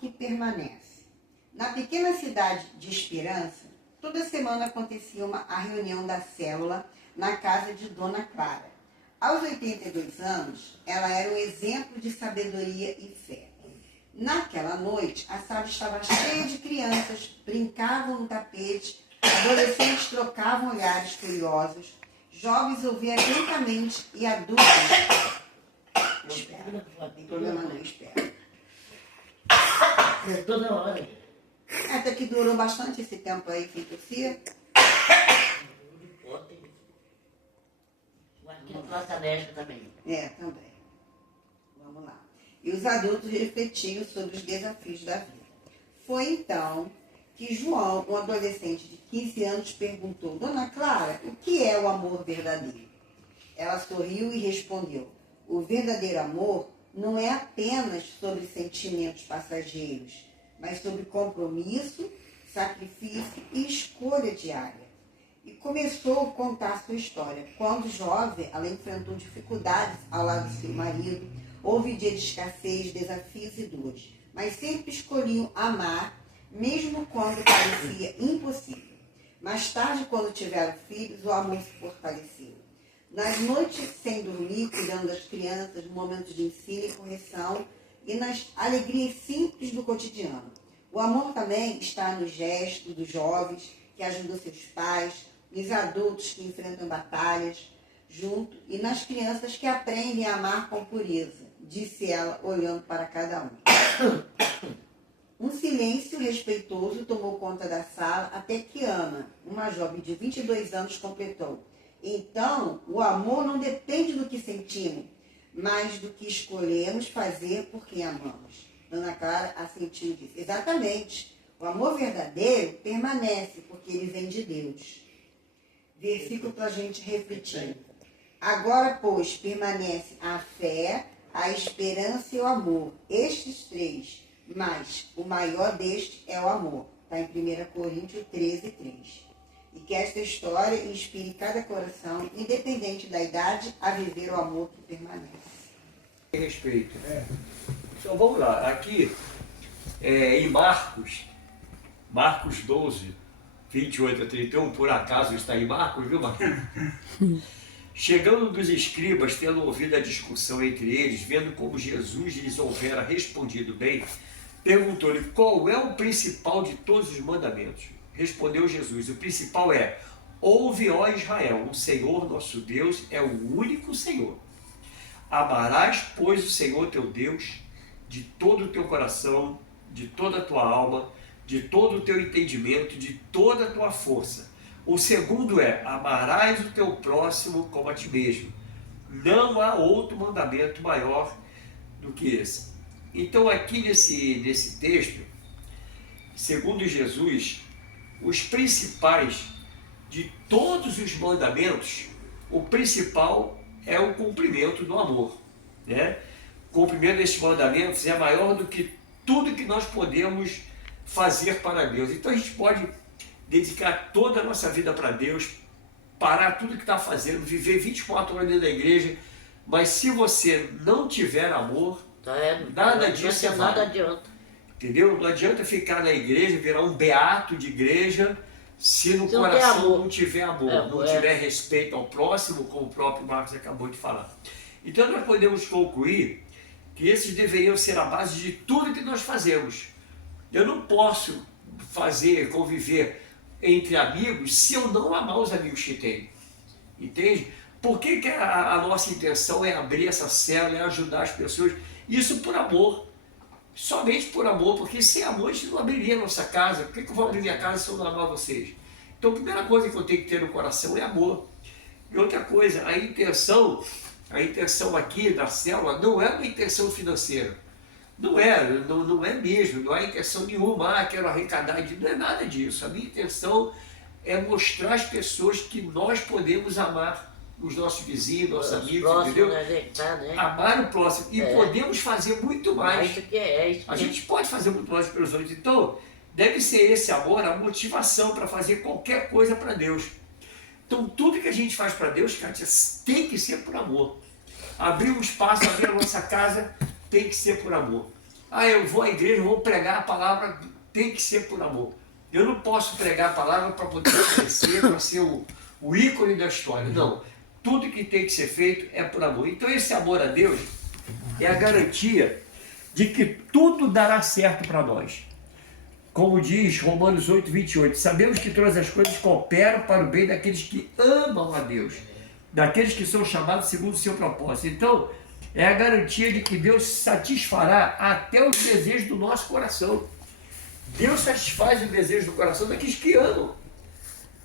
que permanece. Na pequena cidade de Esperança, toda semana acontecia a reunião da célula na casa de Dona Clara. Aos 82 anos, ela era um exemplo de sabedoria e fé. Naquela noite, a sala estava cheia de crianças, brincavam no tapete, adolescentes trocavam olhares curiosos, jovens ouviam atentamente e adultos... Espera, não tem problema não, espera. É toda hora. Até que durou bastante esse tempo aí que tossia. Aqui no Praça Alérgica também. Também. Vamos lá. E os adultos refletiam sobre os desafios da vida. Foi então que João, um adolescente de 15 anos, perguntou: Dona Clara, o que é o amor verdadeiro? Ela sorriu e respondeu: o verdadeiro amor não é apenas sobre sentimentos passageiros, mas sobre compromisso, sacrifício e escolha diária. E começou a contar sua história. Quando jovem, ela enfrentou dificuldades ao lado do seu marido, houve dias de escassez, desafios e dores, mas sempre escolhiam amar, mesmo quando parecia impossível. Mais tarde, quando tiveram filhos, o amor se fortaleceu. Nas noites sem dormir, cuidando das crianças, nos momentos de ensino e correção e nas alegrias simples do cotidiano. O amor também está nos gestos dos jovens que ajudam seus pais, nos adultos que enfrentam batalhas junto e nas crianças que aprendem a amar com pureza, disse ela, olhando para cada um. Um silêncio respeitoso tomou conta da sala até que Ana, uma jovem de 22 anos, completou: então, o amor não depende do que sentimos, mas do que escolhemos fazer por quem amamos. Dona Clara assentiu e disse: exatamente. O amor verdadeiro permanece porque ele vem de Deus. Versículo para a gente refletir. Agora, pois, permanece a fé, a esperança e o amor. Estes três, mas o maior destes é o amor. Está em 1 Coríntios 13, 3. E que esta história inspire cada coração, independente da idade, a viver o amor que permanece. Respeito. Então vamos lá, aqui em Marcos 12, 28 a 31, por acaso está em Marcos, viu, Marcos? Chegando dos escribas, tendo ouvido a discussão entre eles, vendo como Jesus lhes houvera respondido bem, perguntou-lhe: qual é o principal de todos os mandamentos? Respondeu Jesus: o principal é: ouve, ó Israel, o Senhor nosso Deus é o único Senhor. Amarás, pois, o Senhor teu Deus de todo o teu coração, de toda a tua alma, de todo o teu entendimento, de toda a tua força. O segundo é: amarás o teu próximo como a ti mesmo. Não há outro mandamento maior do que esse. Então aqui nesse texto, segundo Jesus, os principais de todos os mandamentos, o principal é o cumprimento do amor, né? O cumprimento desses mandamentos é maior do que tudo que nós podemos fazer para Deus. Então a gente pode dedicar toda a nossa vida para Deus, parar tudo que está fazendo, viver 24 horas dentro da igreja, mas se você não tiver amor, nada disso é nada válido. adianta. Entendeu? Não adianta ficar na igreja, virar um beato de igreja, se no coração não tiver amor, não tiver respeito ao próximo, como o próprio Marcos acabou de falar. Então nós podemos concluir que esses deveriam ser a base de tudo que nós fazemos. Eu não posso conviver entre amigos se eu não amar os amigos que tenho. Entende? Por que a nossa intenção é abrir essa cela, é ajudar as pessoas? Isso por amor. Somente por amor, porque sem amor a gente não abriria a nossa casa. Por que eu vou abrir minha casa se eu não amar vocês? Então a primeira coisa que eu tenho que ter no coração é amor. E outra coisa, a intenção aqui da célula não é uma intenção financeira. Não é mesmo, não há intenção nenhuma, quero arrecadar, não é nada disso. A minha intenção é mostrar às pessoas que nós podemos amar os nossos vizinhos, nossos amigos, entendeu? Né? Amar o próximo. E podemos fazer muito mais. Isso A gente pode fazer muito mais pelos outros. Então, deve ser esse amor a motivação para fazer qualquer coisa para Deus. Então, tudo que a gente faz para Deus, Kátia, tem que ser por amor. Abrir um espaço, abrir a nossa casa, tem que ser por amor. Ah, eu vou à igreja, vou pregar a palavra, tem que ser por amor. Eu não posso pregar a palavra para poder aparecer, para ser o ícone da história. Não. Tudo que tem que ser feito é por amor. Então esse amor a Deus é a garantia de que tudo dará certo para nós. Como diz Romanos 8, 28, sabemos que todas as coisas cooperam para o bem daqueles que amam a Deus, daqueles que são chamados segundo o seu propósito. Então, é a garantia de que Deus satisfará até os desejos do nosso coração. Deus satisfaz o desejo do coração daqueles que amam.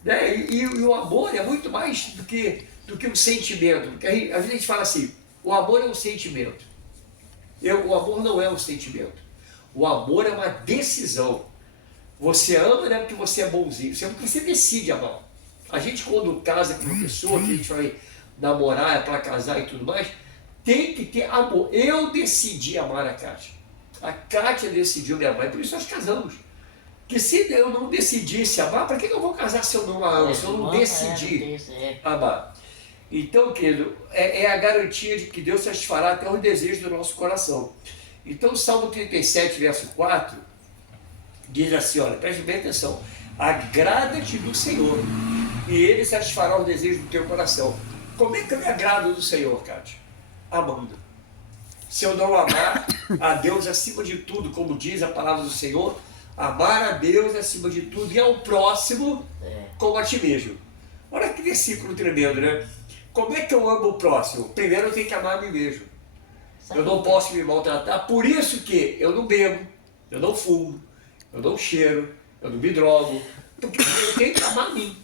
Né? E o amor é muito mais do que um sentimento. Porque às vezes a gente fala assim, o amor é um sentimento. O amor não é um sentimento. O amor é uma decisão. Você ama não é porque você é bonzinho, é porque você decide amar. A gente quando casa com uma pessoa, que a gente vai namorar, é para casar e tudo mais, tem que ter amor. Eu decidi amar a Kátia. A Kátia decidiu me amar, e por isso nós casamos. Porque se eu não decidisse amar, para que eu vou casar se eu não a amo, se eu não decidi amar? Então, querido, é a garantia de que Deus satisfará até os desejos do nosso coração. Então, Salmo 37, verso 4, diz assim, olha, preste bem atenção, agrada-te do Senhor, e Ele satisfará os desejos do teu coração. Como é que eu me agrado do Senhor, Kátia? Amando. Se eu não amar a Deus acima de tudo, como diz a palavra do Senhor, amar a Deus acima de tudo e ao próximo como a ti mesmo. Olha que versículo tremendo, né? Como é que eu amo o próximo? Primeiro eu tenho que amar a mim mesmo. Eu não posso me maltratar, por isso que eu não bebo, eu não fumo, eu não cheiro, eu não me drogo, porque eu tenho que amar a mim.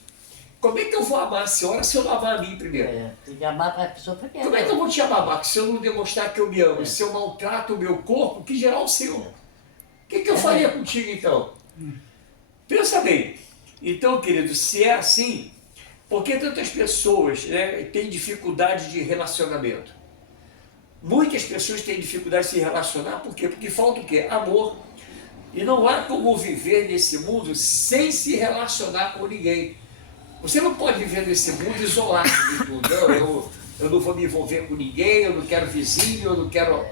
Como é que eu vou amar a senhora se eu não amar a mim primeiro? Tem que amar a pessoa primeiro. Como é que eu vou te amar, se eu não demonstrar que eu me amo? Se eu maltrato o meu corpo, que gerar o seu? O que eu faria contigo então? Pensa bem. Então, querido, se é assim, por que tantas pessoas, né, têm dificuldade de relacionamento? Muitas pessoas têm dificuldade de se relacionar, por quê? Porque falta o quê? Amor. E não há como viver nesse mundo sem se relacionar com ninguém. Você não pode viver nesse mundo isolado de tudo. Não, eu não vou me envolver com ninguém, eu não quero vizinho, eu não quero...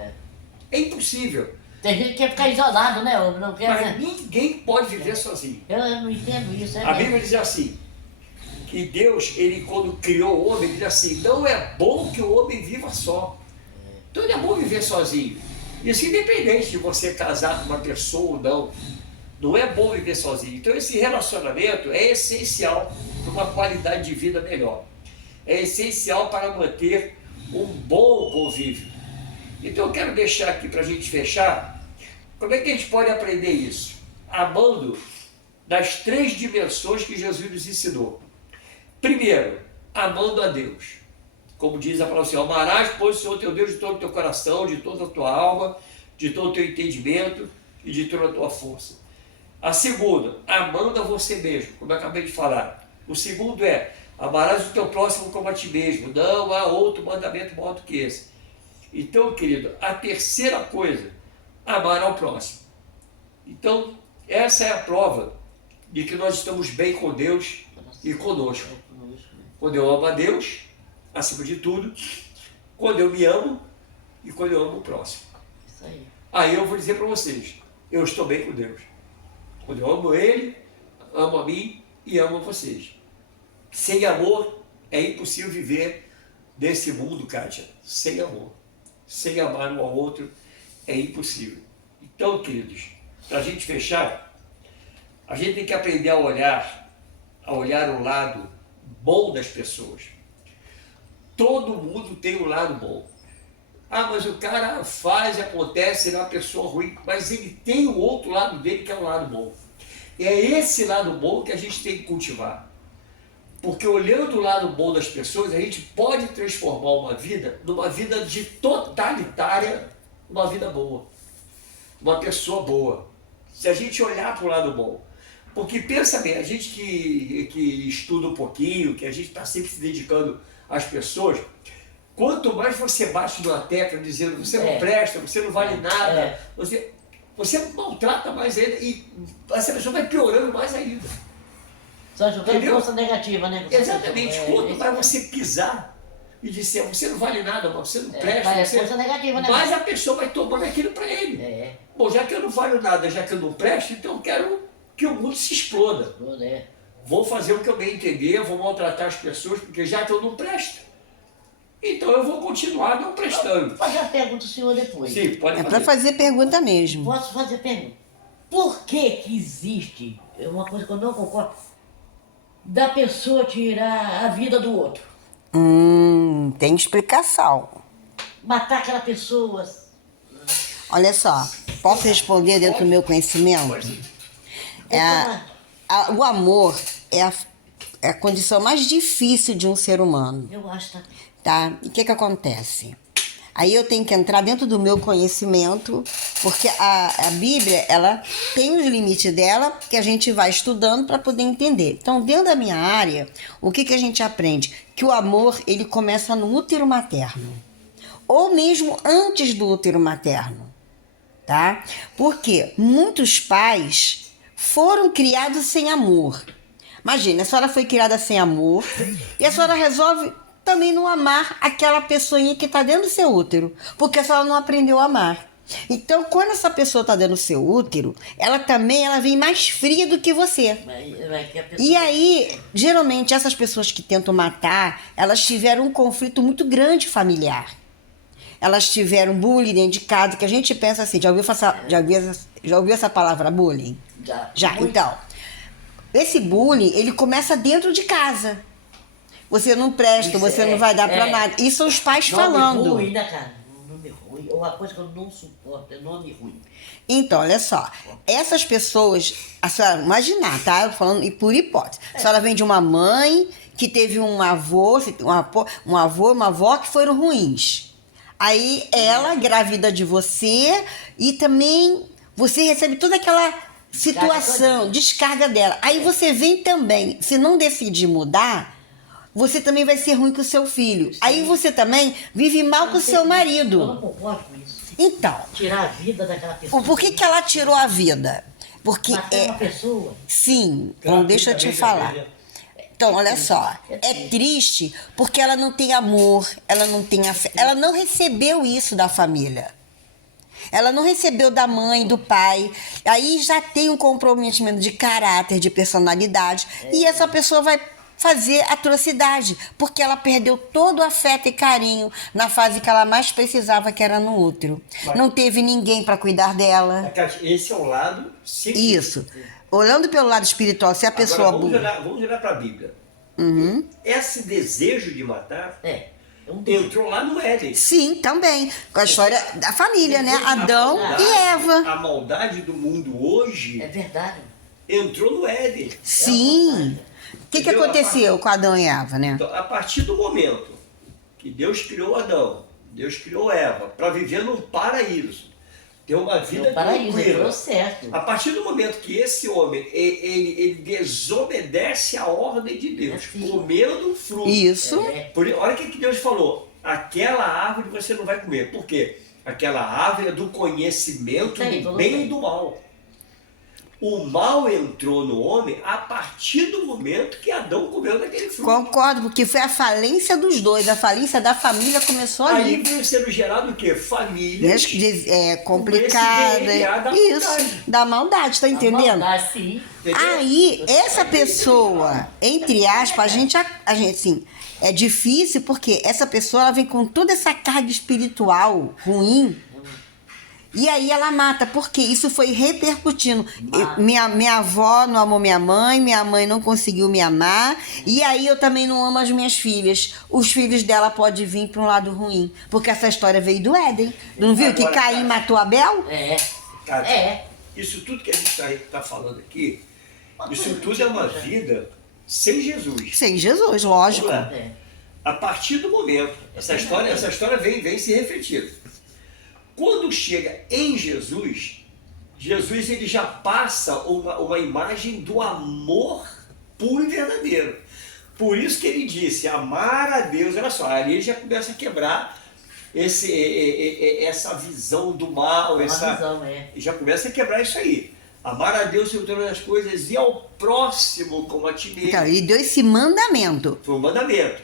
É impossível. Tem gente que quer ficar isolado, né? Eu não quero... Mas ninguém pode viver sozinho. Eu não entendo isso. A Bíblia diz assim, que Deus, Ele quando criou o homem, Ele diz assim, não é bom que o homem viva só. Então não é bom viver sozinho. Isso independente de você casar com uma pessoa ou não. Não é bom viver sozinho. Então esse relacionamento é essencial para uma qualidade de vida melhor. É essencial para manter um bom convívio. Então eu quero deixar aqui para a gente fechar, como é que a gente pode aprender isso? Amando nas 3 dimensões que Jesus nos ensinou. Primeiro, amando a Deus. Como diz a palavra assim, amarás, pois, o Senhor teu Deus de todo o teu coração, de toda a tua alma, de todo o teu entendimento e de toda a tua força. A segunda, amando a você mesmo, como eu acabei de falar. O segundo é, amarás o teu próximo como a ti mesmo. Não há outro mandamento maior do que esse. Então, querido, a terceira coisa, amar ao próximo. Então, essa é a prova de que nós estamos bem com Deus e conosco. Quando eu amo a Deus, acima de tudo, quando eu me amo e quando eu amo o próximo. Isso aí. Aí eu vou dizer para vocês, eu estou bem com Deus. Quando eu amo Ele, amo a mim e amo a vocês. Sem amor, é impossível viver nesse mundo, Kátia. Sem amor. Sem amar um ao outro, é impossível. Então, queridos, para a gente fechar, a gente tem que aprender a olhar o lado bom das pessoas. Todo mundo tem um lado bom. Ah, mas o cara faz, acontece, ele é uma pessoa ruim, mas ele tem o outro lado dele que é o lado bom. E é esse lado bom que a gente tem que cultivar. Porque olhando o lado bom das pessoas, a gente pode transformar uma vida numa vida de totalitária, uma vida boa. Uma pessoa boa. Se a gente olhar para o lado bom. Porque pensa bem, a gente que estuda um pouquinho, que a gente está sempre se dedicando às pessoas, quanto mais você bate numa tecla dizendo você não presta, você não vale nada, você maltrata mais ainda e essa pessoa vai piorando mais ainda. Só jogando força negativa, né? Exatamente. Quanto mais você pisar e disser, você não vale nada, você não É, presta, é você... coisa negativa, né? mas a pessoa vai tomando aquilo para ele. É, Bom, já que eu não valho nada, já que eu não presto, então eu quero que o mundo se exploda. tudo é. Vou fazer o que eu bem entender, vou maltratar as pessoas, porque já que eu não presto, então eu vou continuar não prestando. Vou fazer a pergunta ao senhor depois. Sim, pode É fazer. para fazer pergunta mesmo. Posso fazer a pergunta? Por que existe, é uma coisa que eu não concordo, da pessoa tirar a vida do outro? Tem explicação. Matar aquela pessoa. Olha só, posso responder dentro do meu conhecimento? Pode. O amor é a condição mais difícil de um ser humano, Eu acho, tá? tá? E o que acontece? Aí eu tenho que entrar dentro do meu conhecimento, porque a Bíblia, ela tem os limites dela, que a gente vai estudando para poder entender. Então, dentro da minha área, o que a gente aprende? Que o amor, ele começa no útero materno, ou mesmo antes do útero materno, tá? Porque muitos pais foram criados sem amor. Imagina, a senhora foi criada sem amor e a senhora resolve também não amar aquela pessoinha que está dentro do seu útero, porque a senhora não aprendeu a amar. Então, quando essa pessoa está dentro do seu útero, ela vem mais fria do que você. Que a pessoa... E aí, geralmente, essas pessoas que tentam matar, elas tiveram um conflito muito grande familiar. Elas tiveram bullying dentro de casa, que a gente pensa assim, já ouviu essa palavra bullying? Já, Muito. então. Esse bullying, ele começa dentro de casa. Você não presta, Isso você é, não vai dar pra é. nada. Isso são os pais Nome falando. ruim, né, cara? Nome ruim. Uma coisa que eu não suporto é nome ruim. Então, olha só. Essas pessoas, a senhora imaginar, tá? Eu falando e por hipótese. A senhora vem de uma mãe que teve um avô e uma avó que foram ruins. Aí ela grávida de você e também você recebe toda aquela situação, descarga dela. Aí você vem também, se não decidir mudar, você também vai ser ruim com o seu filho. Sim. Aí você também vive mal com o seu Eu não marido. concordo com isso. Então, Tirar a vida daquela pessoa. por que ela tirou a vida? Porque Matar uma pessoa. sim, então deixa eu te falar. Então, olha só, é triste porque ela não tem amor, ela não tem afeto, ela não recebeu isso da família. Ela não recebeu da mãe, do pai. Aí já tem um comprometimento de caráter, de personalidade. E essa pessoa vai fazer atrocidade, porque ela perdeu todo o afeto e carinho na fase que ela mais precisava, que era no útero. Não teve ninguém para cuidar dela. Esse é o lado científico. Isso. Olhando pelo lado espiritual, se a pessoa... Agora, vamos olhar para a Bíblia. Uhum. Esse desejo de matar É um entrou lá no Éden. Sim, também. Com a história da família, né? Adão e Eva. A maldade do mundo hoje É verdade. entrou no Éden. Sim. O que aconteceu com Adão e Eva, né? Então, a partir do momento que Deus criou Adão, Deus criou Eva, para viver num paraíso, ter uma vida No paraíso, tranquila. deu certo. A partir do momento que esse homem ele desobedece à ordem de Deus, comendo o fruto. Isso. Olha o que Deus falou: aquela árvore você não vai comer. Por quê? Aquela árvore é do conhecimento do bem e do mal. O mal entrou no homem a partir do momento que Adão comeu daquele fruto. Concordo, porque foi a falência dos dois, a falência da família começou Aí ali. veio sendo gerado o quê? Famílias Complicada. com esse DNA da Isso, maldade. da maldade, tá entendendo? Maldade, sim. Entendeu? Aí, essa pessoa, entre aspas, a gente assim, é difícil porque essa pessoa ela vem com toda essa carga espiritual ruim. E aí ela mata, porque isso foi repercutindo. Minha avó não amou minha mãe não conseguiu me amar, e aí eu também não amo as minhas filhas. Os filhos dela podem vir para um lado ruim, porque essa história veio do Éden. Não viu que Agora, Caim matou Abel? Cara, isso tudo que a gente está falando aqui, isso tudo é uma vida sem Jesus. Sem Jesus, lógico. Vamos lá. A partir do momento, essa história vem se refletindo. Quando chega em Jesus, Jesus ele já passa uma imagem do amor puro e verdadeiro. Por isso que ele disse, amar a Deus, olha só, ali ele já começa a quebrar essa visão do mal, já começa a quebrar isso aí. Amar a Deus sobre todas as coisas e ao próximo como a ti mesmo. Então, ele deu esse mandamento. Foi um mandamento.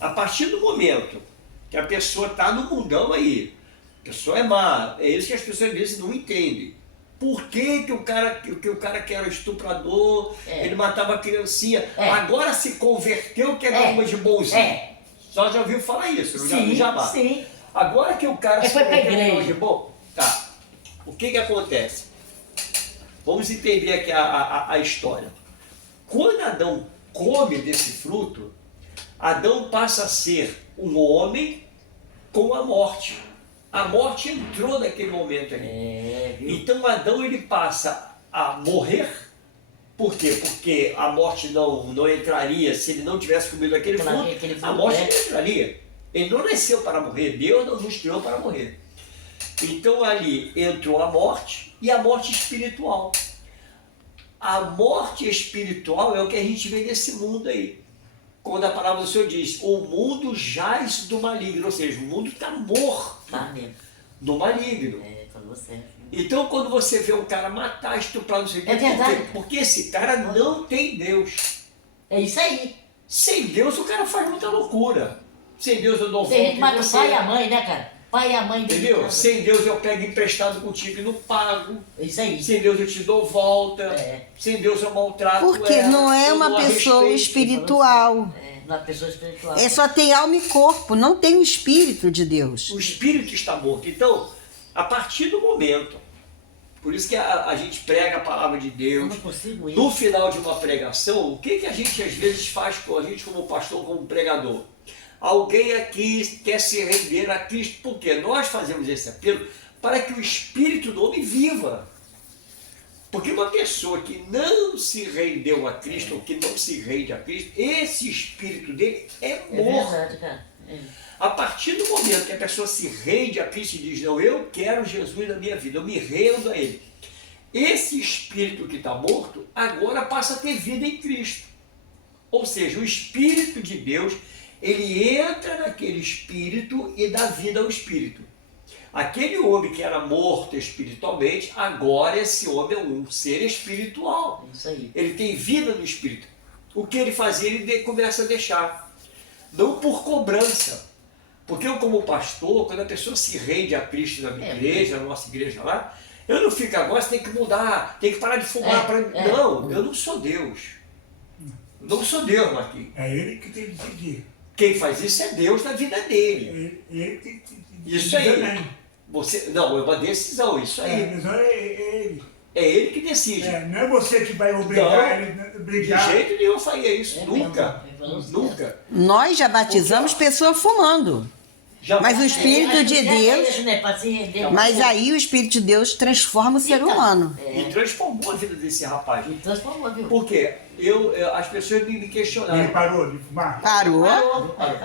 A partir do momento que a pessoa está no mundão aí, a pessoa é má, é isso que as pessoas às vezes não entendem. Por que, que o cara que era estuprador, ele matava a criancinha, agora se converteu, quer dar uma de bonzinho? Só já ouviu falar isso, no Jabá. Sim. Agora que o cara foi pra igreja. de bom, tá. O que acontece? Vamos entender aqui a história. Quando Adão come desse fruto, Adão passa a ser um homem com a morte. A morte entrou naquele momento ali. Então Adão ele passa a morrer. Por quê? Porque a morte não entraria se ele não tivesse comido aquele fruto. A morte não entraria. Ele não nasceu para morrer. Deus não nos criou para morrer. Então ali entrou a morte e a morte espiritual. A morte espiritual é o que a gente vê nesse mundo aí. Quando a palavra do Senhor diz, o mundo jaz do maligno, ou seja, o mundo está morto do maligno. Então quando você vê um cara matar, estuprar, não sei o que, porque esse cara não tem Deus. É isso aí. Sem Deus o cara faz muita loucura. Sem Deus eu dou volta Tem gente que mata em o você. pai e a mãe, né, cara? Pai e a mãe dele. Entendeu? Sem Deus eu pego emprestado contigo e não pago. Isso aí. Sem Deus eu te dou volta. Sem Deus eu maltrato. Porque não é eu uma não a pessoa respeito. espiritual. Uma pessoa espiritual. É só tem alma e corpo, não tem o espírito de Deus. O espírito está morto. Então, a partir do momento, por isso que a gente prega a palavra de Deus, Eu não consigo ir. no final de uma pregação, o que a gente às vezes faz com a gente como pastor, como pregador? Alguém aqui quer se render a Cristo, porque nós fazemos esse apelo para que o espírito do homem viva. Porque uma pessoa que não se rendeu a Cristo, ou que não se rende a Cristo, esse espírito dele é morto. É verdade, cara. A partir do momento que a pessoa se rende a Cristo e diz, não, eu quero Jesus na minha vida, eu me rendo a Ele. Esse espírito que está morto, agora passa a ter vida em Cristo. Ou seja, o Espírito de Deus, ele entra naquele espírito e dá vida ao espírito. Aquele homem que era morto espiritualmente, agora esse homem é um ser espiritual. Isso aí. Ele tem vida no espírito. O que ele fazia, ele começa a deixar. Não por cobrança. Porque eu, como pastor, quando a pessoa se rende a Cristo na minha igreja, na nossa igreja lá, eu não fico agora, você tem que mudar, tem que parar de fumar. Não, eu não sou Deus. Não sou Deus, Marquinhos. É ele que tem que decidir. Quem faz isso é Deus na vida dele. Ele tem que decidir. Isso aí. Você, não, é uma decisão, isso aí. A decisão é ele. É ele que decide. Não é você que vai obrigar ele a De brigar. jeito nenhum eu faria isso. Nunca. mesmo. Nunca. Nós já batizamos pessoa fumando. Já Mas o Espírito de Deus... Deus. Mas aí o Espírito de Deus transforma o ser humano. E transformou a vida desse rapaz. E transformou, viu? Por quê? As pessoas me questionaram. Ele parou de fumar? Parou.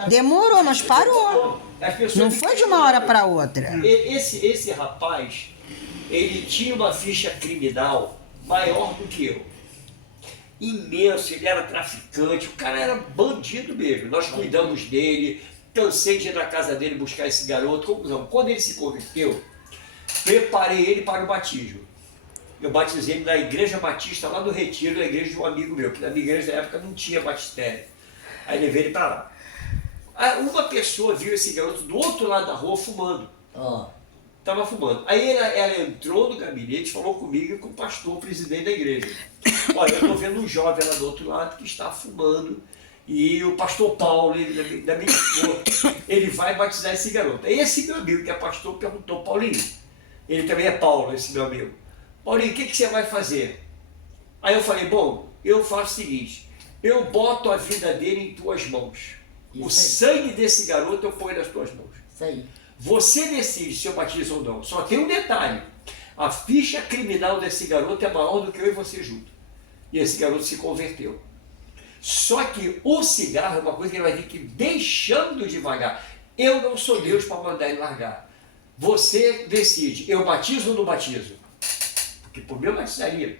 Demorou, mas parou. As pessoas Não me foi de uma hora para outra. Esse rapaz, ele tinha uma ficha criminal maior do que eu. Imenso, ele era traficante, o cara era bandido mesmo. Nós cuidamos dele, cansei de ir na casa dele buscar esse garoto. Conclusão, quando ele se converteu, preparei ele para o batismo. Eu batizei ele na igreja batista lá do Retiro, na igreja de um amigo meu, que na minha igreja na época não tinha batistério. Aí levei ele para lá. Aí uma pessoa viu esse garoto do outro lado da rua fumando. Estava fumando. Aí ela entrou no gabinete, falou comigo e com o pastor, o presidente da igreja. Olha, eu estou vendo um jovem lá do outro lado que está fumando. E o pastor Paulo, ele, da minha esposa, ele vai batizar esse garoto. Aí esse meu amigo, que é pastor, perguntou, Paulinho, ele também é Paulo, esse meu amigo. Paulinho, o que você vai fazer? Aí eu falei, bom, eu faço o seguinte, eu boto a vida dele em tuas mãos. O sangue desse garoto eu ponho nas tuas mãos. Isso aí. Você decide se eu batizo ou não. Só tem um detalhe. A ficha criminal desse garoto é maior do que eu e você junto. E esse garoto se converteu. Só que o cigarro é uma coisa que ele vai ter que ir deixando devagar. Eu não sou Deus para mandar ele largar. Você decide, eu batizo ou não batizo? Porque por mim eu batizaria.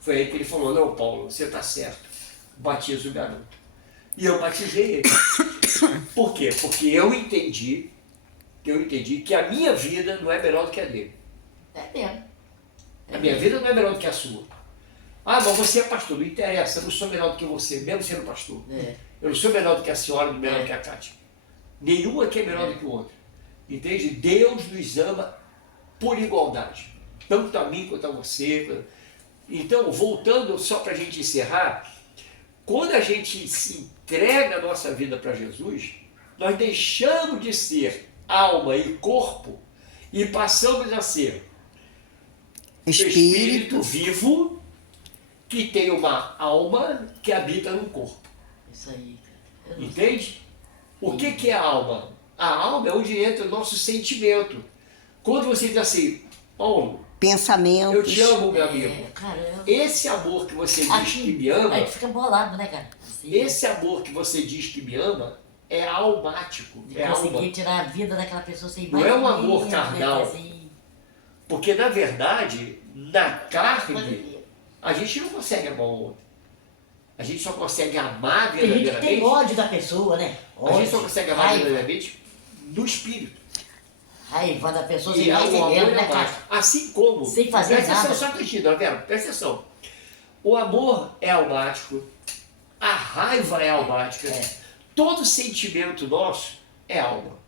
Foi aí que ele falou, não, Paulo, você está certo. Batiza o garoto. E eu batizei ele. Por quê? Porque eu entendi que a minha vida não é melhor do que a dele. É mesmo. A minha vida não é melhor do que a sua. Ah, mas você é pastor, não interessa, eu não sou melhor do que você, mesmo sendo pastor. É. Eu não sou melhor do que a senhora, melhor do que a Cátia. Nenhum aqui é melhor do que o outro. Entende? Deus nos ama por igualdade. Tanto a mim quanto a você. Então, voltando só para a gente encerrar, quando a gente se entrega a nossa vida para Jesus, nós deixamos de ser alma e corpo e passamos a ser espírito vivo que tem uma alma que habita no corpo. Isso aí, cara. Eu não Entende? O que é a alma? A alma é onde entra o nosso sentimento. Quando você diz assim, Paulo, Pensamentos. eu te amo, meu É, amigo. caramba. Esse amor que você diz que me ama, A gente fica bolado, né, cara? Assim, esse amor que você diz que me ama é almático, de é alma. conseguir tirar a vida daquela pessoa sem Não mais é um amor ninguém, carnal. né, assim, Porque na verdade, na carne, poderia. a gente não consegue amar o outro. A gente só consegue amar Tem gente que tem verdadeiramente. ódio da pessoa, né? A gente só Ódio, consegue amar raiva, verdadeiramente no espírito. raiva da pessoa E sem mais o amor ninguém, é né, almático. cara? Assim como. Sem fazer presta nada. atenção, só Cristina, Vera, presta atenção. O amor é almático, a raiva é almática, É. todo sentimento nosso é alma.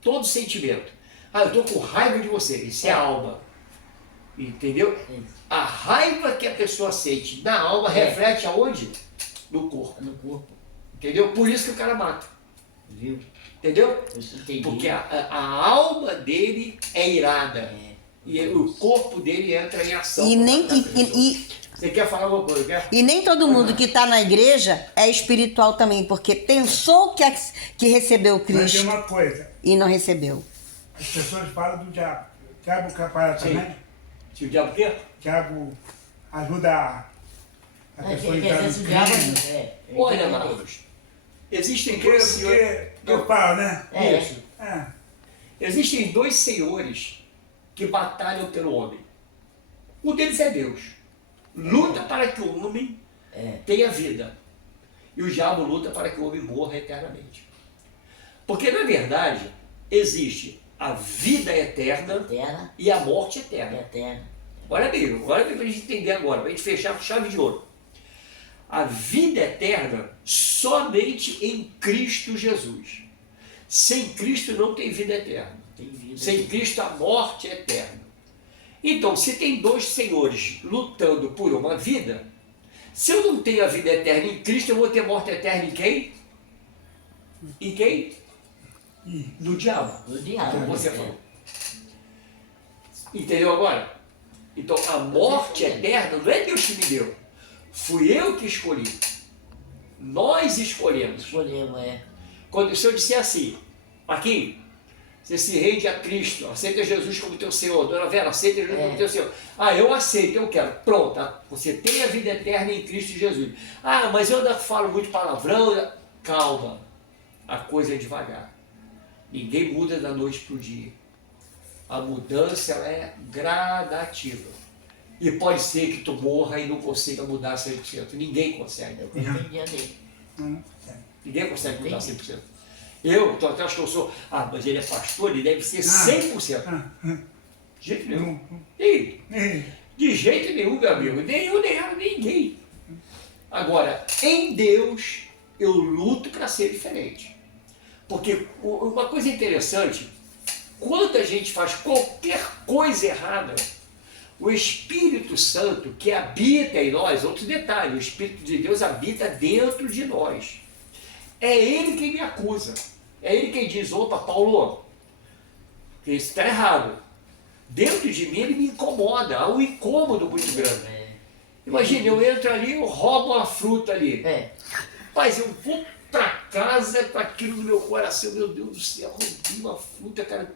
Todo sentimento. Ah, eu estou com raiva de você, isso é alma. Entendeu? Isso. A raiva que a pessoa sente na alma reflete aonde? No corpo. No corpo, Entendeu? Por isso que o cara mata. viu? Entendeu? Eu entendi. Porque a alma dele é irada. É. E o corpo dele entra em ação. E nem, Você quer falar alguma coisa, quer? e nem todo mundo que está na igreja é espiritual também, porque pensou que recebeu Mas tem Cristo uma coisa, e não recebeu. as pessoas falam do diabo. O diabo capara Sim. também. Se o diabo quer? O diabo ajuda a pessoa a entrar no Esse diabo crime. Olha, é, amados, existem Porque, dois senhores. porque eu falo, né? É. Isso. É. Existem dois senhores que batalham pelo homem. Um deles é Deus. Luta para que o homem tenha vida. E o diabo luta para que o homem morra eternamente. Porque, na verdade, existe a vida eterna Eterna, e a morte eterna. eterna. Olha bem para a gente entender agora, para a gente fechar com chave de ouro. A vida eterna somente em Cristo Jesus. Sem Cristo não tem vida eterna. Tem vida. Sem Cristo a morte é eterna. Então, se tem dois senhores lutando por uma vida, se eu não tenho a vida eterna em Cristo, eu vou ter morte eterna em quem? Em quem? No diabo. No diabo. Como você é. falou. Entendeu agora? Então, a morte eterna não é Deus que me deu. Fui eu que escolhi. Nós escolhemos. Escolhemos, Quando se eu disser assim, Marquinhos, você se rende a Cristo, aceita Jesus como teu Senhor. Dona Vera, aceita Jesus como teu Senhor. Ah, eu aceito, eu quero. Pronto, tá? Você tem a vida eterna em Cristo Jesus. Ah, mas eu ainda falo muito palavrão. Calma, a coisa é devagar. Ninguém muda da noite para o dia. A mudança ela é gradativa. E pode ser que tu morra e não consiga mudar 100%. Ninguém consegue. Eu entendi dele. Não, Ninguém consegue mudar 100%. Eu até acho que eu sou. Ah, mas ele é pastor, ele deve ser 100%. De jeito nenhum. E, de jeito nenhum, meu amigo. Nem eu, nem ela, nem ninguém. Agora, em Deus, eu luto para ser diferente. Porque uma coisa interessante, quando a gente faz qualquer coisa errada, o Espírito Santo que habita em nós, outro detalhe, o Espírito de Deus habita dentro de nós. É ele quem me acusa. É ele quem diz, opa, Paulo, que isso está errado. Dentro de mim ele me incomoda, há um incômodo muito grande. Imagina, eu entro ali, eu roubo uma fruta ali. Mas eu vou para casa com aquilo no meu coração, meu Deus do céu, roubei uma fruta, cara.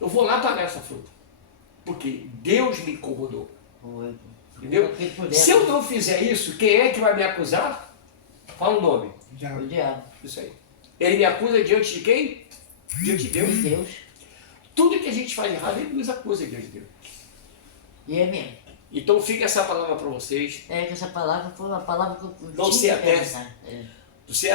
Eu vou lá pagar essa fruta. Porque Deus me incomodou. Entendeu? Se eu não fizer isso, quem é que vai me acusar? Fala o nome. O diabo. Isso aí. Ele me acusa diante de quem? Diante de Deus. Deus. Tudo que a gente faz errado, ele nos acusa diante de Deus. E é mesmo. Então fica essa palavra para vocês. É que essa palavra foi uma palavra que eu Não se tinha que ateste. pensar. Você,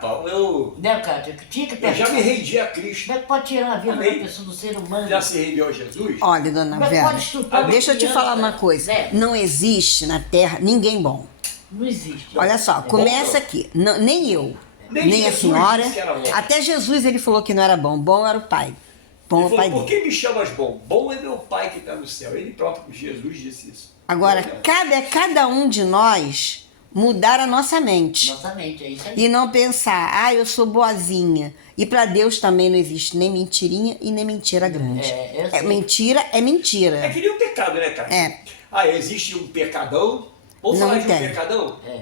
Paulo, Né, cara? Tinha que eu já me pensar. rendi a Cristo. Como é que pode tirar a vida Amém. da pessoa, do ser humano? Já se rendeu a Jesus? Olha, dona Como é que Vera, pode estuprar uma deixa eu te criança, falar uma coisa. né? Não existe na Terra ninguém bom. Não existe. Olha só, começa não. aqui. Nem eu, Nem nem a Jesus senhora. disse que era bom. Até Jesus ele falou que não era bom. Bom era o Pai. Bom Ele o Pai falou, por dele. que me chamas bom? Bom é meu Pai que está no céu. Ele próprio, Jesus, disse isso. Agora, cabe a cada um de nós mudar a nossa mente. Nossa mente, é isso aí. E não pensar, eu sou boazinha. E para Deus também não existe nem mentirinha e nem mentira grande. eu sei. Mentira é É mentira. que nem um pecado, né, cara? É. Existe um pecadão. Vamos Não falar de um tem. pecadão? É.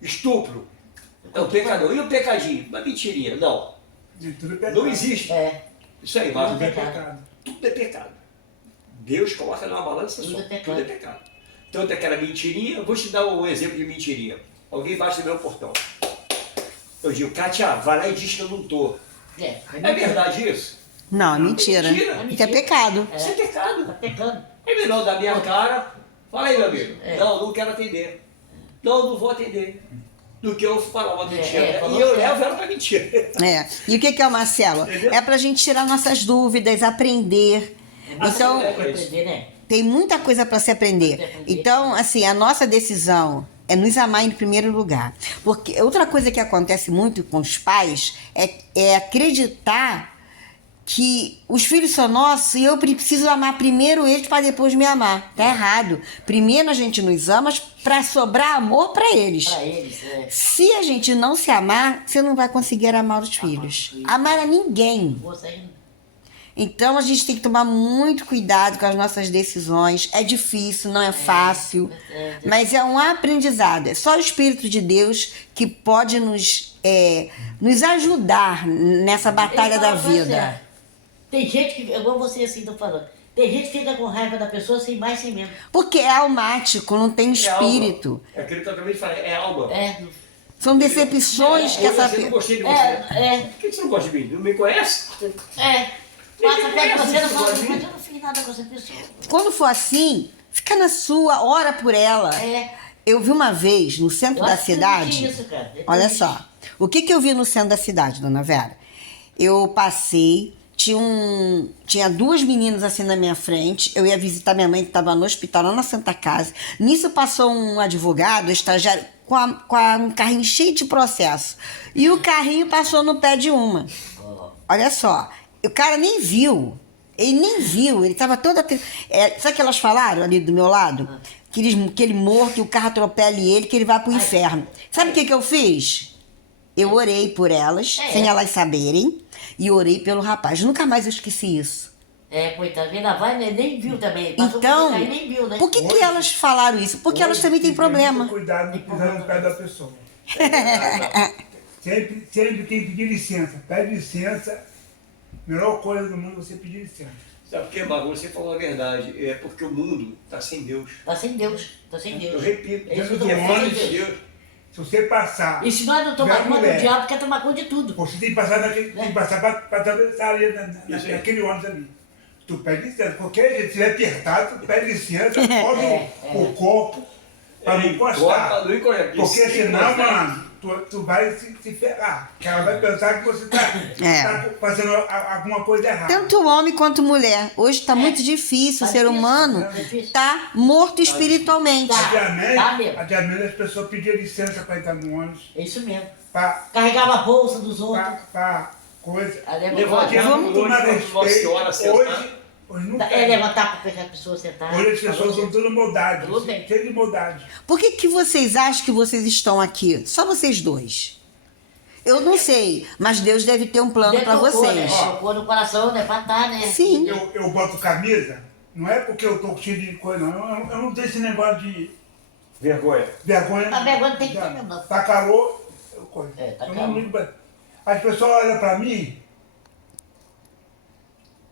Estupro. É um pecadão. E o pecadinho? Uma mentirinha. Não. Tudo é pecado. Não existe. É. Isso aí, Tudo mas é pecado. tudo é pecado. Deus coloca numa balança Tudo só. é pecado. Tudo é pecado. Tanto aquela mentirinha, eu vou te dar um exemplo de mentirinha. Alguém bate no meu portão. Eu digo, Kátia, vai lá e diz que eu não tô. É verdade isso? Não, é mentira. Mentira. Porque é pecado. Isso é pecado. Tá pecando. É melhor dar minha cara. Fala aí, meu amigo. É. Não quero atender. Não vou atender. Do que eu falar uma mentira. né? falou E eu certo. levo ela pra mentira. E o que é o Marcelo? Entendeu? É pra gente tirar nossas dúvidas, aprender. Então, é Pra aprender, né? tem muita coisa para se aprender. Então, assim, a nossa decisão é nos amar em primeiro lugar. Porque outra coisa que acontece muito com os pais é acreditar que os filhos são nossos e eu preciso amar primeiro eles para depois me amar. Tá errado. Primeiro a gente nos ama para sobrar amor para eles. Pra eles, Se a gente não se amar, você não vai conseguir amar os filhos. Amar a ninguém. Você aí. Então a gente tem que tomar muito cuidado com as nossas decisões. É difícil, não é fácil, mas é um aprendizado. É só o Espírito de Deus que pode nos ajudar nessa batalha da vida. Tem gente que, igual você assim, tô falando, tem gente que fica com raiva da pessoa sem mais, sem menos. Porque é almático, não tem É espírito. alma. É aquilo que eu acabei de falar. É alma. São decepções que essa Eu não gostei de você. Por que você não gosta de mim? Não me conhece? Passa perto de você, não Isso, fala, pode ir. mas eu não fiz nada com essa pessoa. Quando for assim, fica na sua, ora por ela. Eu vi uma vez no centro Eu da acho que cidade. existe isso, cara. Olha só. O que eu vi no centro da cidade, dona Vera? Eu passei, tinha duas meninas assim na minha frente. Eu ia visitar minha mãe que estava no hospital, lá na Santa Casa. Nisso passou um advogado, estagiário, com um carrinho cheio de processo. E o carrinho passou no pé de uma. Olha só. O cara nem viu. Ele nem viu. Ele estava todo... sabe o que elas falaram ali do meu lado? Que ele morra, que o carro atropele ele, que ele vai pro inferno. Sabe o que eu fiz? Eu orei por elas, sem elas saberem, e orei pelo rapaz. Nunca mais eu esqueci isso. Coitado, ainda vai, né? Nem viu também. Passou Então, por aí, nem viu, né? por que elas falaram isso? Porque elas também têm problema. Muito cuidado de pisar no pé da pessoa. Sempre quem pedir licença, pede licença. Melhor coisa do mundo é você pedir licença. Sabe por quê, Marco? Você falou a verdade. É porque o mundo está sem Deus. Tá sem Deus, tá sem Deus. Eu repito, É isso que eu tô que é falando, fora de Deus. Deus. Se você passar, E se nós não tomar tiver conta, o mulher, diabo quer tomar conta de tudo. você tem que passar para atravessar ali Isso aí. naquele ônibus ali. Tu pede licença. Qualquer jeito, se estiver apertado, tu pede licença, cobre o corpo para não encostar. Não encostar. Porque Se senão, encostar, mano, tu vai se ferrar. Porque ela vai pensar que você tá fazendo alguma coisa errada. Tanto homem quanto mulher. Hoje está muito difícil. O Tá ser difícil, humano tá difícil. está morto espiritualmente. Tá mesmo. Antigamente as pessoas pediam licença para entrar no ônibus, É isso mesmo. para Carregava a bolsa dos outros. coisa. Levar Porque Vamos vamos tomar hoje, Nossa respeito. Senhora sentar. Hoje não tem. Levantar para pegar a pessoa sentada. Hoje as pessoas são todas maldade, Tudo bem. cheias de maldade. Por que vocês acham que vocês estão aqui? Só vocês dois. Eu não sei, mas Deus deve ter um plano para vocês. Né? Tocou no coração, né? Pra estar, né? Sim. Eu boto camisa, não é porque eu tô cheio de coisa, não. Eu não tenho esse negócio de Vergonha. vergonha. A vergonha tem que ter mesmo, não. Tá calor, eu coisa. Tá Eu calor. não ligo pra... As pessoas olham pra mim,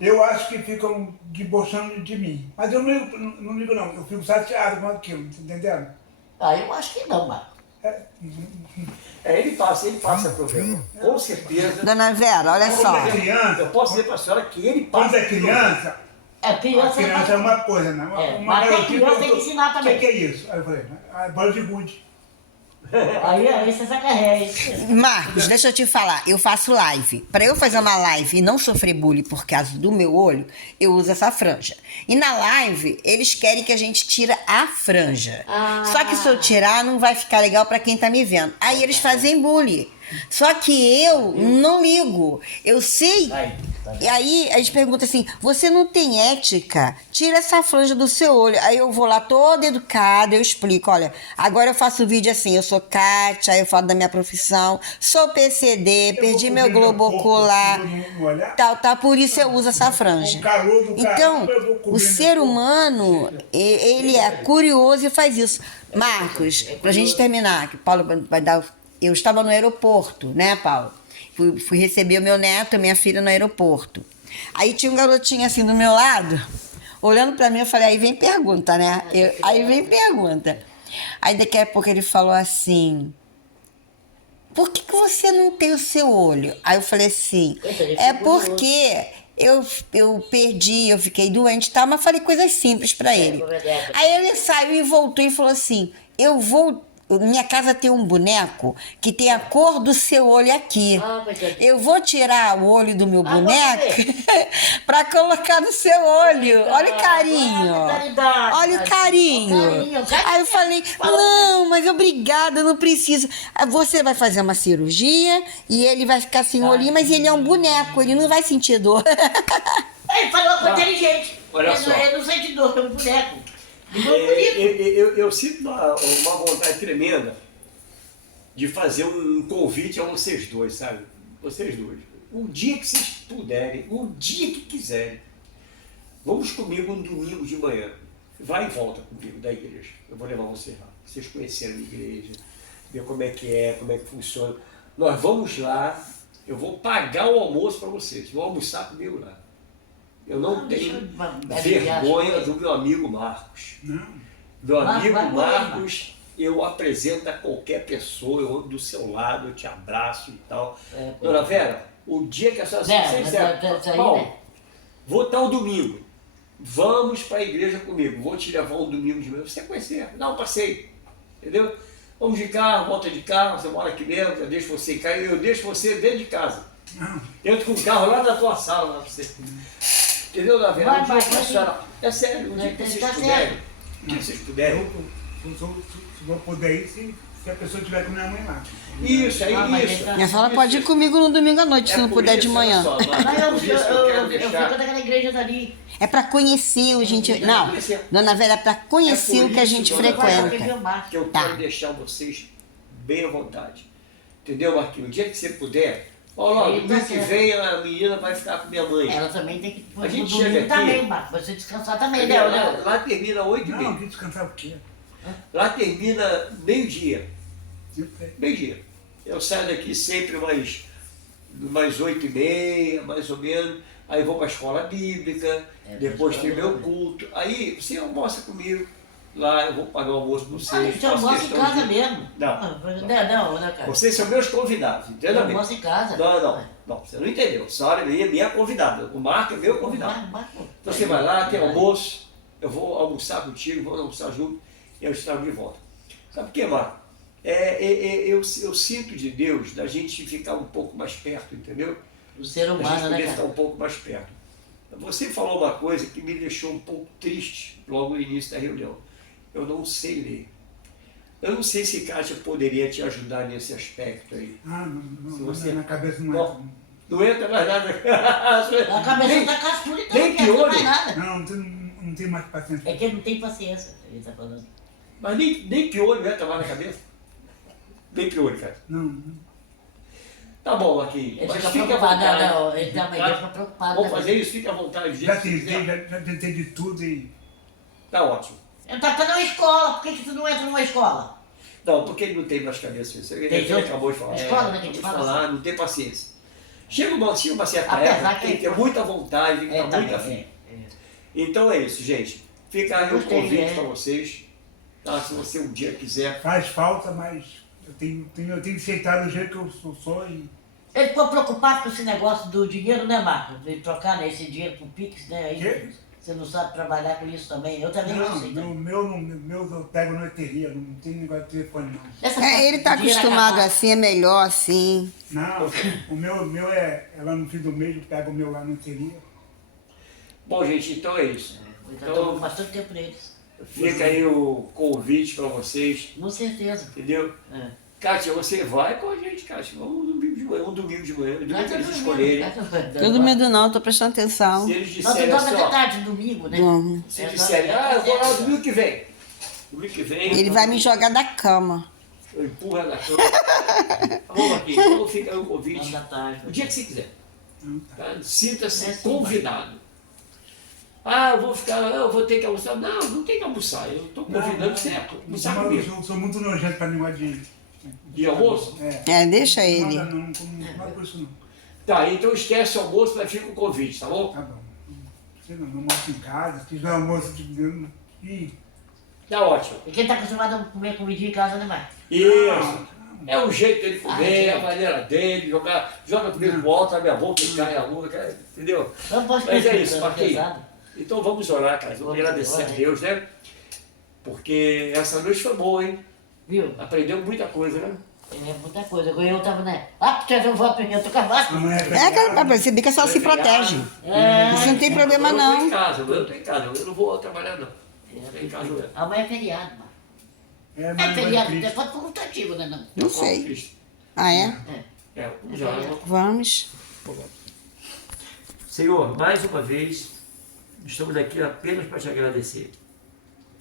eu acho que ficam debochando de mim. Mas eu não ligo não, eu fico chateado com aquilo, tá entendendo? Eu acho que não, mano. Ele passa problema. Com certeza. Dona Vera, olha só. Quando é criança, Eu posso dizer para a senhora que ele passa. quando é criança, a Criança criança é uma coisa, né? mas até garotinha criança tem que perguntou, ensinar também. O que é isso? Aí eu falei, bola de gude. Aí você sacarrega. Marcos, deixa eu te falar, eu faço live. Para eu fazer uma live e não sofrer bullying por causa do meu olho, eu uso essa franja. E na live, eles querem que a gente tire a franja. Só que se eu tirar, não vai ficar legal para quem tá me vendo. Aí eles fazem bullying. Só que eu não ligo. Eu sei. E aí a gente pergunta assim: você não tem ética? Tira essa franja do seu olho. Aí eu vou lá toda educada, eu explico: olha, agora eu faço vídeo assim, eu sou Kátia, aí eu falo da minha profissão, sou PCD, perdi meu globo ocular, tal, por isso eu uso essa franja. Então, o ser humano, ele é curioso e faz isso. Marcos, pra gente terminar, que o Paulo vai dar. Eu estava no aeroporto, né, Paulo? Fui receber o meu neto e minha filha no aeroporto. Aí tinha um garotinho assim do meu lado, olhando pra mim, eu falei, aí vem pergunta, né? Aí vem pergunta. Aí daqui a pouco ele falou assim, por que você não tem o seu olho? Aí eu falei assim, é porque eu perdi, eu fiquei doente e tal, mas falei coisas simples pra ele. Aí ele saiu e voltou e falou assim, minha casa tem um boneco que tem a cor do seu olho aqui. Eu vou tirar o olho do meu boneco para colocar no seu olho. Olha o carinho. Olha o carinho. Aí eu falei, não, mas obrigada, não precisa. Você vai fazer uma cirurgia e ele vai ficar sem olhinho, mas ele é um boneco, ele não vai sentir dor. Ele falou com inteligente. Olha só. Ele não sente dor, é um boneco. Eu sinto uma vontade tremenda de fazer um convite a vocês dois, sabe? Vocês dois. O dia que vocês puderem, o dia que quiserem, vamos comigo um domingo de manhã. Vai e volta comigo da igreja. Eu vou levar você lá. Vocês conhecerem a igreja, ver como é, como é que funciona. Nós vamos lá, eu vou pagar o almoço para vocês. Vão almoçar comigo lá. Eu não tenho vergonha do meu amigo Marcos. Meu amigo Marcos, eu apresento a qualquer pessoa, eu ando do seu lado, eu te abraço e tal. Dona Vera, o dia que a senhora... Paulo, vou estar o domingo. Vamos para a igreja comigo. Vou te levar um domingo de manhã. Você conhecer, dá um passeio. Entendeu? Vamos de carro, volta de carro, você mora aqui dentro, eu deixo você cair, eu deixo você dentro de casa. Entro com o carro lá na tua sala, lá para você. Entendeu, Davi? É sério, o dia que vocês puderem. O dia que vocês puderem. Se eu puder ir, se a pessoa estiver com minha mãe lá. Isso, aí isso. Minha senhora pode ir comigo no domingo à noite, se não puder de manhã. Eu fico naquela igreja dali. É para conhecer o gente... Não, Dona Vera, é para conhecer o que a gente frequenta. Que eu quero deixar vocês bem à vontade. Entendeu, Marquinhos? O dia que você puder... Olha, no mês que vem a menina vai ficar com minha mãe. Ela também tem que... A gente chega aqui... também, Marcos. Você descansar também, né? Lá termina 8h30. Não, que descansar o quê? Lá termina meio-dia. Meio-dia. Eu saio daqui sempre mais 8h30, mais ou menos. Aí vou para a escola bíblica, depois tem meu culto. Aí você almoça comigo. Lá eu vou pagar o almoço para vocês. Você almoça em casa mesmo. Não, cara. Vocês são meus convidados, entendeu? Almoça em casa. Não, você não entendeu. A senhora é minha convidada. O Marco é meu convidado. Então você vai lá, tem almoço, eu vou almoçar contigo, vamos almoçar junto e eu estarei de volta. Sabe por quê, Marco? Eu sinto de Deus da gente ficar um pouco mais perto, entendeu? O ser A humano, gente né, poder cara? ficar um pouco mais perto. Você falou uma coisa que me deixou um pouco triste logo no início da reunião. Eu não sei ler. Eu não sei se Kátia poderia te ajudar nesse aspecto aí. Não, na cabeça não entra. Não entra mais nada. A cabeça tá cascuda, então nem não quer mais piolho. nada. Não tem mais paciência. É que ele não tem paciência, ele tá falando. Mas nem piolho entra mais na cabeça. Nem piolho, cara. Não. Tá bom, Marquinhos. Ele Mas fica fica à preocupado, vontade. não, ele tem uma ideia, fica preocupado. Vamos né? fazer isso, fica à vontade. Já tentei de tudo e... Tá ótimo. Ele tá numa escola, por que tu não entra numa escola? Não, porque ele não tem mais cabeça. Ele acabou de falar. Escola, né, que a gente fala falar, não tem paciência. Chega uma certa Apesar época, que tem que ter muita vontade, tem que ter muita também, fé. Então é isso, gente. Fica aí o Gostei, convite para vocês. Tá? Se você um dia quiser. Faz falta, mas eu tenho que aceitar do jeito que eu sou e... Ele ficou preocupado com esse negócio do dinheiro, né, Marcos? De trocar, né, esse dinheiro pro Pix, né? Aí, Quê? Você não sabe trabalhar com isso também? Eu também não sei. Não, meu eu pego na loteria, não tem negócio de telefone não. Essa parte Ele tá do dinheiro acostumado acabar. assim, é melhor assim. Não, o meu é lá no fim do mês, eu pego o meu lá na loteria. Bom, gente, então é isso. Eu já tô bastante tempo neles. Fica aí o convite para vocês, Com certeza. entendeu? É. Kátia, você vai com a gente, Kátia. Vamos no domingo de manhã, um domingo de manhã, domingo que eles escolherem. Todo medo não, tô prestando atenção. Se eles Nós disserem estamos assim, na ó, tarde, domingo, né? Vamos. se disserem, eu vou lá domingo que vem. Domingo que vem. Ele vai me jogar da cama. Eu empurro ela na cama. Vamos aqui, então fica aí o Vamos convite. da tarde. O dia que você quiser. Tá? Sinta-se É, sim, convidado. Ah, eu vou ter que almoçar. Não tem que almoçar. Eu estou convidando você a almoçar comigo. Eu sou muito nojento para negócio De almoço? É, deixa ele. Não com isso não. Tá, então esquece o almoço, mas fica o convite, tá bom? Tá bom. Você não almoço em casa, se tiver almoço de... Ih, Tá ótimo. E quem está acostumado a comer comidinha em casa não vai. Isso. É o jeito dele comer, Ah, a maneira dele, joga comigo pro alto, a minha boca e cai a lua, entendeu? Não posso Mas é isso, Marquinhos. pesado. Então vamos orar, cara. Vamos agradecer a Deus, né? Porque essa noite foi boa, hein? Viu? Aprendeu muita coisa, né? É muita coisa. Eu tava, né? Ah, eu vou aprender, eu tô com a máscara. amanhã é É, cara, feriado. pra perceber que a senhora se protege. É, Isso não tem problema Eu tô em não. casa, eu tô em casa, eu não vou trabalhar não. Eu tô em casa mesmo. amanhã é feriado, mano. É, É mas feriado, Cristo. depois facultativo, né? Não. Não sei. Ah, é? É, vamos orar. Vamos. Senhor, mais uma vez, estamos aqui apenas para te agradecer.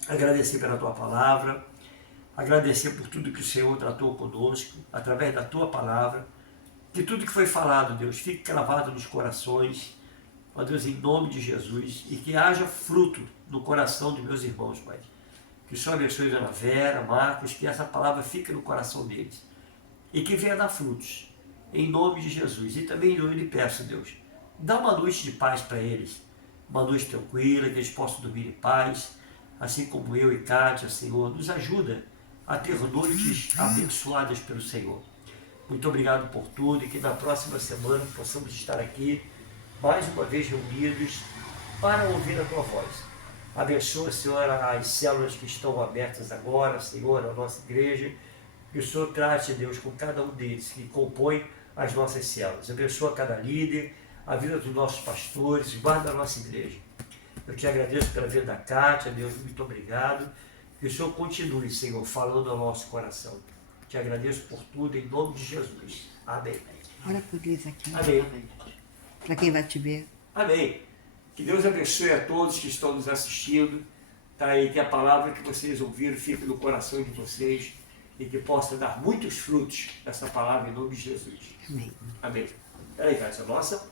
Agradecer pela tua palavra, agradecer por tudo que o Senhor tratou conosco, através da tua palavra, que tudo que foi falado, Deus, fique gravado nos corações, ó Deus, em nome de Jesus, e que haja fruto no coração dos meus irmãos, Pai. Que o Senhor abençoe Dona Vera, Marcos, que essa palavra fique no coração deles e que venha dar frutos, em nome de Jesus. E também eu lhe peço, Deus, dá uma noite de paz para eles, uma noite tranquila, que eles possam dormir em paz, assim como eu e Kátia, Senhor, nos ajuda a ter noites abençoadas pelo Senhor. Muito obrigado por tudo e que na próxima semana possamos estar aqui, mais uma vez reunidos, para ouvir a tua voz. Abençoa, Senhor, as células que estão abertas agora, Senhor, a nossa igreja. Que o Senhor trate, Deus, com cada um deles que compõe as nossas células. Abençoa cada líder, a vida dos nossos pastores, guarda a nossa igreja. Eu te agradeço pela vida da Kátia, Deus, muito obrigado. Que o Senhor continue, Senhor, falando ao nosso coração. Te agradeço por tudo, em nome de Jesus. Amém. Olha por isso aqui. Amém. Pra quem vai te ver. Amém. Que Deus abençoe a todos que estão nos assistindo. Tá aí, que a palavra que vocês ouviram fique no coração de vocês e que possa dar muitos frutos essa palavra em nome de Jesus. Amém. Amém. Peraí, Kátia, nossa.